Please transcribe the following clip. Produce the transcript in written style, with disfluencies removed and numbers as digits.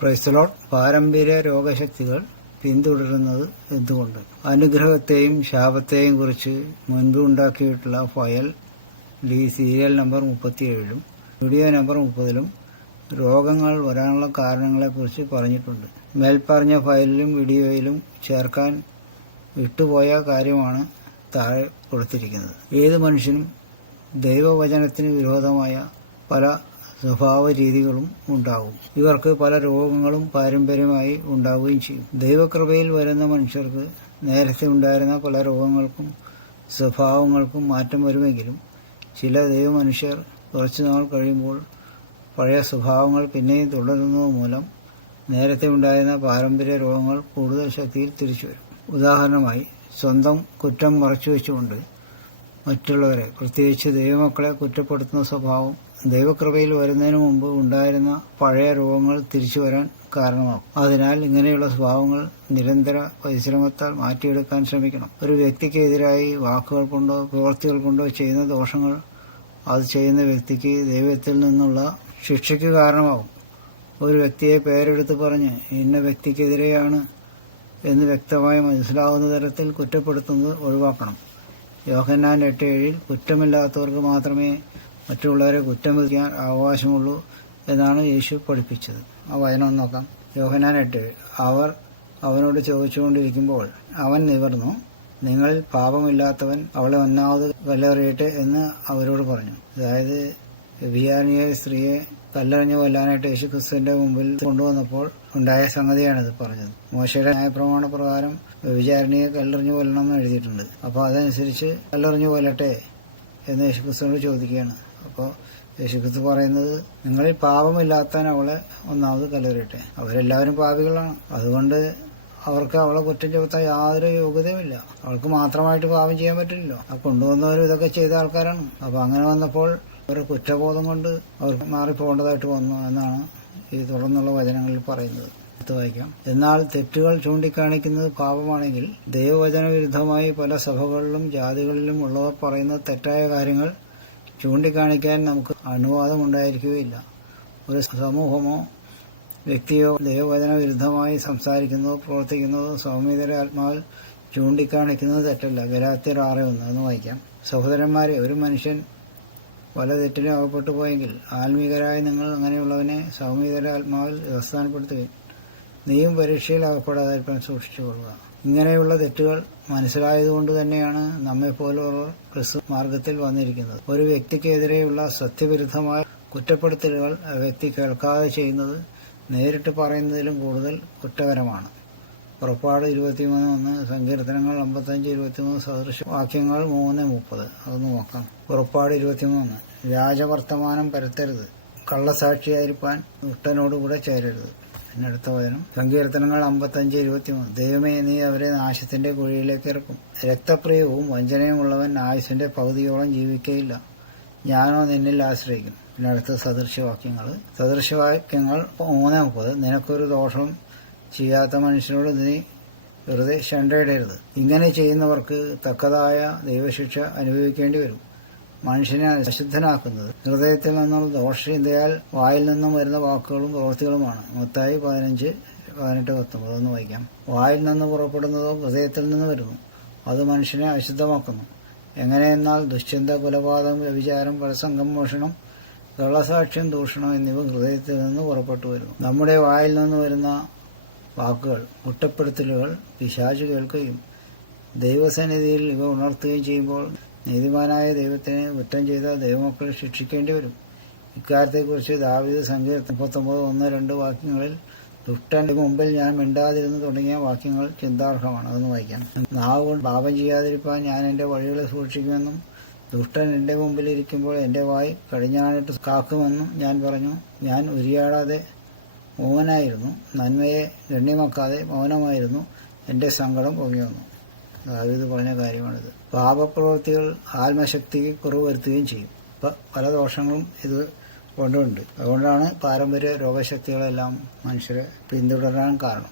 Praise the Lord. പാരമ്പര്യ രോഗശക്തികൾ പിന്തുടരുന്നത് എന്തുകൊണ്ട്? അനുഗ്രഹത്തെയും ശാപത്തെയും കുറിച്ച് മുൻപ് ഉണ്ടാക്കിയിട്ടുള്ള file serial number 37 video number 30 രോഗങ്ങൾ വരാനുള്ള കാരണങ്ങളെക്കുറിച്ച് പറഞ്ഞിട്ടുണ്ട്. മേൽപ്പറഞ്ഞ ഫയലിലും വീഡിയോയിലും ചേർക്കാൻ വിട്ടുപോയ കാര്യമാണ് താഴെ കൊടുത്തിരിക്കുന്നത്. ഏത് മനുഷ്യനും ദൈവവചനത്തിന് വിരോധമായ പല സ്വഭാവ രീതികളും ഉണ്ടാകും. ഇവർക്ക് പല രോഗങ്ങളും പാരമ്പര്യമായി ഉണ്ടാവുകയും ചെയ്യും. ദൈവകൃപയിൽ വരുന്ന മനുഷ്യർക്ക് നേരത്തെ ഉണ്ടായിരുന്ന പല രോഗങ്ങൾക്കും സ്വഭാവങ്ങൾക്കും മാറ്റം വരുമെങ്കിലും ചില ദൈവമനുഷ്യർ കുറച്ചുനാൾ കഴിയുമ്പോൾ പഴയ സ്വഭാവങ്ങൾ പിന്നെയും തുടരുന്നത് മൂലം നേരത്തെ ഉണ്ടായിരുന്ന പാരമ്പര്യ രോഗങ്ങൾ കൂടുതൽ ശക്തിയിൽ തിരിച്ചു വരും. ഉദാഹരണമായി, സ്വന്തം കുറ്റം മറച്ചുവെച്ചുകൊണ്ട് മറ്റുള്ളവരെ, പ്രത്യേകിച്ച് ദൈവമക്കളെ കുറ്റപ്പെടുത്തുന്ന സ്വഭാവം ദൈവകൃപയിൽ വരുന്നതിന് മുമ്പ് ഉണ്ടായിരുന്ന പഴയ രോഗങ്ങൾ തിരിച്ചു വരാൻ കാരണമാകും. അതിനാൽ ഇങ്ങനെയുള്ള സ്വഭാവങ്ങൾ നിരന്തര പരിശ്രമത്താൽ മാറ്റിയെടുക്കാൻ ശ്രമിക്കണം. ഒരു വ്യക്തിക്കെതിരായി വാക്കുകൾ കൊണ്ടോ പ്രവൃത്തികൾ കൊണ്ടോ ചെയ്യുന്ന ദോഷങ്ങൾ അത് ചെയ്യുന്ന വ്യക്തിക്ക് ദൈവത്തിൽ നിന്നുള്ള ശിക്ഷയ്ക്ക് കാരണമാകും. ഒരു വ്യക്തിയെ പേരെടുത്ത് പറഞ്ഞ് ഇന്ന വ്യക്തിക്കെതിരെയാണ് എന്ന് വ്യക്തമായി മനസ്സിലാവുന്ന തരത്തിൽ കുറ്റപ്പെടുത്തുന്നത് ഒഴിവാക്കണം. യോഹന്നാൻ 8:7 കുറ്റമില്ലാത്തവർക്ക് മാത്രമേ മറ്റുള്ളവരെ കുറ്റം വിധിക്കാൻ അവകാശമുള്ളൂ എന്നാണ് യേശു പഠിപ്പിച്ചത്. ആ വചനം നോക്കാം. യോഹന്നാൻ 8. അവർ അവനോട് ചോദിച്ചുകൊണ്ടിരിക്കുമ്പോൾ അവൻ നിവർന്നു, നിങ്ങളിൽ പാപമില്ലാത്തവൻ അവളെ ഒന്നാമത് കല്ലെറിയട്ടെ എന്ന് അവരോട് പറഞ്ഞു. അതായത് വ്യഭിചാരിണിയായ സ്ത്രീയെ കല്ലെറിഞ്ഞു കൊല്ലാനായിട്ട് യേശുക്രിസ്തുവിന്റെ മുമ്പിൽ കൊണ്ടുവന്നപ്പോൾ ഉണ്ടായ സംഗതിയാണിത് പറഞ്ഞത്. മോശയുടെ ന്യായപ്രമാണ പ്രകാരം വ്യഭിചാരിണിയെ കല്ലെറിഞ്ഞു കൊല്ലണം എന്ന് എഴുതിയിട്ടുണ്ട്. അപ്പോൾ അതനുസരിച്ച് കല്ലെറിഞ്ഞു കൊല്ലട്ടെ എന്ന് യേശുക്രിസ്തുവിനോട് ചോദിക്കുകയാണ്. അപ്പോൾ യേശുക്രിസ്തു പറയുന്നത്, നിങ്ങളിൽ പാപമില്ലാത്തവൻ അവളെ ഒന്നാമത് കല്ലെറിയട്ടെ. അവരെല്ലാവരും പാപികളാണ്. അതുകൊണ്ട് അവർക്ക് അവളെ കുറ്റം ചുമത്താൻ യാതൊരു യോഗ്യതയുമില്ല. അവൾക്ക് മാത്രമായിട്ട് പാപം ചെയ്യാൻ പറ്റില്ലല്ലോ. ആ കൊണ്ടുവന്നവരും ഇതൊക്കെ ചെയ്ത ആൾക്കാരാണ്. അപ്പൊ അങ്ങനെ വന്നപ്പോൾ ഒരു കുറ്റബോധം കൊണ്ട് അവർക്ക് മാറിപ്പോകേണ്ടതായിട്ട് വന്നു എന്നാണ് ഈ തുടർന്നുള്ള വചനങ്ങളിൽ പറയുന്നത്. വായിക്കാം. എന്നാൽ തെറ്റുകൾ ചൂണ്ടിക്കാണിക്കുന്നത് പാപമാണെങ്കിൽ ദൈവവചന വിരുദ്ധമായി പല സഭകളിലും ജാതികളിലും ഉള്ളവർ പറയുന്ന തെറ്റായ കാര്യങ്ങൾ ചൂണ്ടിക്കാണിക്കാൻ നമുക്ക് അനുവാദം ഉണ്ടായിരിക്കുകയില്ല. ഒരു സമൂഹമോ വ്യക്തിയോ ദൈവവചന വിരുദ്ധമായി സംസാരിക്കുന്നതോ പ്രവർത്തിക്കുന്നതോ സൗമ്യതയുടെ ആത്മാവിൽ ചൂണ്ടിക്കാണിക്കുന്നത് തെറ്റല്ല. ഗലാത്യർ 6:1 എന്ന് വായിക്കാം. സഹോദരന്മാരെ, ഒരു മനുഷ്യൻ പല തെറ്റിനും അകപ്പെട്ടു പോയെങ്കിൽ ആത്മീകരായ നിങ്ങൾ അങ്ങനെയുള്ളവനെ സൗമ്യതയുടെ ആത്മാവിൽ വ്യവസ്ഥാനപ്പെടുത്തുകയും നീയും പരീക്ഷയിൽ അകപ്പെടാതിരിക്കാൻ സൂക്ഷിച്ചുകൊള്ളുക. ഇങ്ങനെയുള്ള തെറ്റുകൾ മനസ്സിലായതുകൊണ്ട് തന്നെയാണ് നമ്മെപ്പോലുള്ളവർ ക്രിസ്തു മാർഗത്തിൽ വന്നിരിക്കുന്നത്. ഒരു വ്യക്തിക്കെതിരെയുള്ള സത്യവിരുദ്ധമായ കുറ്റപ്പെടുത്തലുകൾ ആ വ്യക്തി കേൾക്കാതെ ചെയ്യുന്നത് നേരിട്ട് പറയുന്നതിലും കൂടുതൽ കുറ്റകരമാണ്. പുറപ്പാട് 23:1, സങ്കീർത്തനങ്ങൾ 55:23, സദൃശവാക്യങ്ങൾ 3:30. അതൊന്ന് നോക്കാം. പുറപ്പാട് 23. വ്യാജവർത്തമാനം പരത്തരുത്, കള്ളസാക്ഷിയായിരിക്കാൻ ദുഷ്ടനോടുകൂടെ ചേരരുത്. പിന്നെ അടുത്ത വചനം സങ്കീർത്തനങ്ങൾ 55:23. ദൈവമേ, നീ അവരെ നാശത്തിന്റെ കുഴിയിലേക്ക് ഇറക്കും. രക്തപ്രിയവും വഞ്ചനയുമുള്ളവൻ ആയുസിന്റെ പകുതിയോളം ജീവിക്കയില്ല. ഞാനോ നിന്നിൽ ആശ്രയിക്കും. പിന്നെ അടുത്ത സദൃശവാക്യങ്ങൾ 3:30. നിനക്കൊരു ദോഷം ചെയ്യാത്ത മനുഷ്യനോട് നീ വെറുതെ ശണ്ടയിടരുത്. ഇങ്ങനെ ചെയ്യുന്നവർക്ക് തക്കതായ ദൈവശിക്ഷ അനുഭവിക്കേണ്ടി വരും. മനുഷ്യനെ അശുദ്ധനാക്കുന്നത് ഹൃദയത്തിൽ നിന്നുള്ള ദോഷചിന്തയാൽ വായിൽ നിന്നും വരുന്ന വാക്കുകളും പ്രവൃത്തികളുമാണ്. മത്തായി 15:18-19 ഒന്ന് വായിക്കാം. വായിൽ നിന്ന് പുറപ്പെടുന്നതോ ഹൃദയത്തിൽ നിന്ന് വരുന്നു, അത് മനുഷ്യനെ അശുദ്ധമാക്കുന്നു. എങ്ങനെയെന്നാൽ ദുശ്ചിന്ത, കൊലപാതകം, വ്യഭിചാരം, പരസംഗം, മോഷണം, കള്ളസാക്ഷ്യം, ദൂഷണം എന്നിവ ഹൃദയത്തിൽ നിന്ന് പുറപ്പെട്ടു വരുന്നു. നമ്മുടെ വായിൽ നിന്ന് വരുന്ന വാക്കുകൾ, കുറ്റപ്പെടുത്തലുകൾ പിശാച് കേൾക്കുകയും ദൈവസന്നിധിയിൽ ഇവ ഉണർത്തുകയും ചെയ്യുമ്പോൾ നീതിമാനായ ദൈവത്തിനെ കുറ്റം ചെയ്ത ദൈവമക്കളെ ശിക്ഷിക്കേണ്ടി വരും. ഇക്കാര്യത്തെക്കുറിച്ച് ദാവീദ് സങ്കീർത്തനം 39:1-2 വാക്യങ്ങളിൽ ദുഷ്ടന്റെ മുമ്പിൽ ഞാൻ മിണ്ടാതിരുന്നു തുടങ്ങിയ വാക്യങ്ങൾ ചിന്താർഹമാണ്. അതൊന്ന് വായിക്കാം. നാവ് കൊണ്ട് പാപം ചെയ്യാതിരിക്കാൻ ഞാൻ എന്റെ വഴികളെ സൂക്ഷിക്കുമെന്നും ദുഷ്ടൻ എന്റെ മുമ്പിൽ ഇരിക്കുമ്പോൾ എന്റെ വായ് കടിഞ്ഞാണിട്ട് കാക്കുമെന്നും ഞാൻ പറഞ്ഞു. ഞാൻ ഉരിയാടാതെ മൗനമായിരുന്നു, നന്മയെ ഗണ്യമാക്കാതെ മൗനമായിരുന്നു, എന്റെ സങ്കടം പൊങ്ങി വന്നു. ദാവീദ് പറഞ്ഞ കാര്യമാണിത്. പാപപ്രവൃത്തികൾ ആത്മശക്തിക്ക് കുറവ് വരുത്തുകയും ചെയ്യും. പല ദോഷങ്ങളും ഇത് കൊണ്ടുണ്ട്. അതുകൊണ്ടാണ് പാരമ്പര്യ രോഗശക്തികളെല്ലാം മനുഷ്യരെ പിന്തുടരാൻ കാരണം.